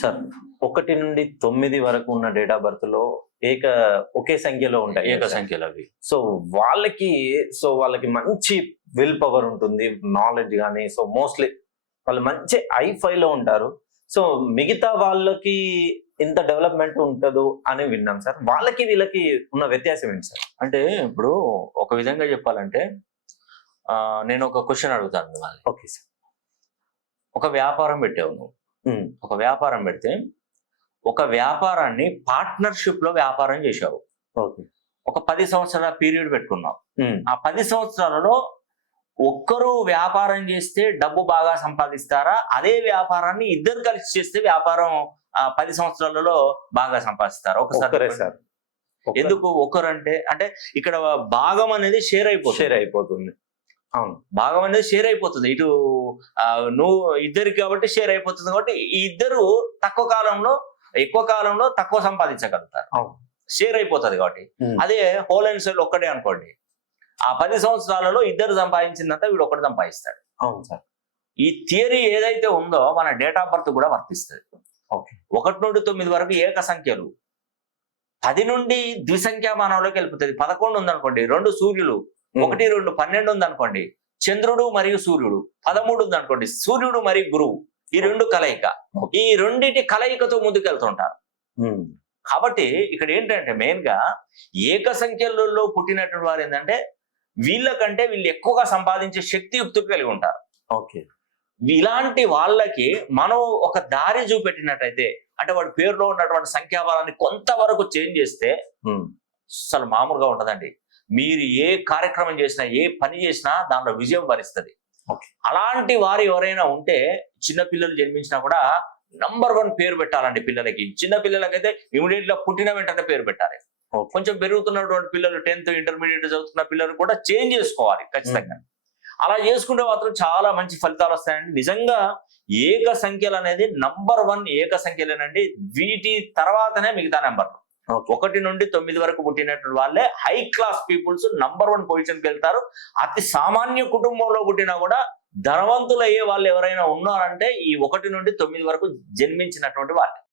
Sir 1 నుండి 9 వరకు ఉన్న డేట్ ఆఫ్ బర్త్ లో ఒకే సంఖ్యలో ఉంటాయి ఏక కదా సార్? సంఖ్యలు అవి. సో వాళ్ళకి మంచి విల్ పవర్ ఉంటుంది, నాలెడ్జ్ కానీ. సో మోస్ట్లీ వాళ్ళు మంచి లో ఉంటారు. సో మిగతా వాళ్ళకి ఇంత డెవలప్మెంట్ ఉంటదో అని విన్నాం సార్. వాళ్ళకి వీళ్ళకి ఉన్న వ్యత్యాసం ఏంటి సార్? అంటే ఇప్పుడు ఒక విధంగా చెప్పాలంటే నేను ఒక క్వశ్చన్ అడుగుతాను మిమ్మల్ని. Okay sir. ఒక వ్యాపారం పెట్టావు నువ్వు. ఒక వ్యాపారం పెడితే ఒక వ్యాపారాన్ని పార్ట్నర్షిప్ లో వ్యాపారం చేశావు. ఓకే. ఒక 10 సంవత్సరాల పీరియడ్ పెట్టుకున్నావు. ఆ 10 సంవత్సరాలలో ఒక్కరు వ్యాపారం చేస్తే డబ్బు బాగా సంపాదిస్తారా, అదే వ్యాపారాన్ని ఇద్దరు కలిసి చేస్తే వ్యాపారం 10 సంవత్సరాలలో బాగా సంపాదిస్తారా? ఒకసారి సార్. ఎందుకు ఒకరు అంటే ఇక్కడ భాగం అనేది షేర్ అయిపోతుంది. అవును, భాగం అనేది షేర్ అయిపోతుంది. ఇటు నువ్వు ఇద్దరికి కాబట్టి షేర్ అయిపోతుంది. కాబట్టి ఈ ఇద్దరు ఎక్కువ కాలంలో తక్కువ సంపాదించగలుగుతారు. అవును, షేర్ అయిపోతుంది కాబట్టి. అదే హోల్ అండ్ సోల్ ఒక్కడే అనుకోండి, ఆ 10 సంవత్సరాలలో ఇద్దరు సంపాదించిందంతా వీడు ఒక్కడు సంపాదిస్తాడు. అవును సార్. ఈ థియరీ ఏదైతే ఉందో మన డేట్ ఆఫ్ బర్త్ కూడా వర్తిస్తుంది. ఓకే. 1 నుండి 9 వరకు ఏక సంఖ్యలు, 10 నుండి ద్విసంఖ్యామానంలోకి వెళ్ళిపోతుంది. 11 ఉందనుకోండి, 2 సూర్యులు, 1, 2, 12 ఉందనుకోండి, చంద్రుడు మరియు సూర్యుడు. 13 ఉందనుకోండి, సూర్యుడు మరియు గురువు. ఈ 2 కలయిక, ఈ రెండింటి కలయికతో ముందుకెళ్తుంటారు. కాబట్టి ఇక్కడ ఏంటంటే మెయిన్ గా ఏక సంఖ్యలలో పుట్టినటువంటి వారు ఏంటంటే వీళ్ళకంటే వీళ్ళు ఎక్కువగా సంపాదించే శక్తియుక్తులు కలిగి ఉంటారు. ఓకే. ఇలాంటి వాళ్ళకి మనం ఒక దారి చూపెట్టినట్టయితే, అంటే వాడి పేరులో ఉన్నటువంటి సంఖ్యాబలాన్ని కొంతవరకు చేంజ్ చేస్తే అసలు మామూలుగా ఉంటదండి. మీరు ఏ కార్యక్రమం చేసినా, ఏ పని చేసినా దానిలో విజయం వరిస్తుంది. అలాంటి వారు ఎవరైనా ఉంటే చిన్నపిల్లలు జన్మించినా కూడా నంబర్ 1 పేరు పెట్టాలండి పిల్లలకి. చిన్న పిల్లలకైతే ఇమీడియట్ గా పుట్టిన వెంటనే పేరు పెట్టాలి. కొంచెం పెరుగుతున్నటువంటి పిల్లలు 10th ఇంటర్మీడియట్ చదువుతున్న పిల్లలు కూడా చేంజ్ చేసుకోవాలి ఖచ్చితంగా. అలా చేసుకుంటే మాత్రం చాలా మంచి ఫలితాలు వస్తాయండి. నిజంగా ఏక సంఖ్యలు అనేది నంబర్ 1 ఏక సంఖ్యలేనండి. వీటి తర్వాతనే మిగతా నెంబర్లు. 1 నుండి 9 వరకు పుట్టినటువంటి వాళ్ళే హై క్లాస్ పీపుల్స్ నంబర్ 1 పొజిషన్కి వెళ్తారు. అతి సామాన్య కుటుంబంలో పుట్టినా కూడా ధనవంతులు అయ్యే వాళ్ళు ఎవరైనా ఉన్నారంటే ఈ 1 నుండి 9 వరకు జన్మించినటువంటి వాళ్ళు.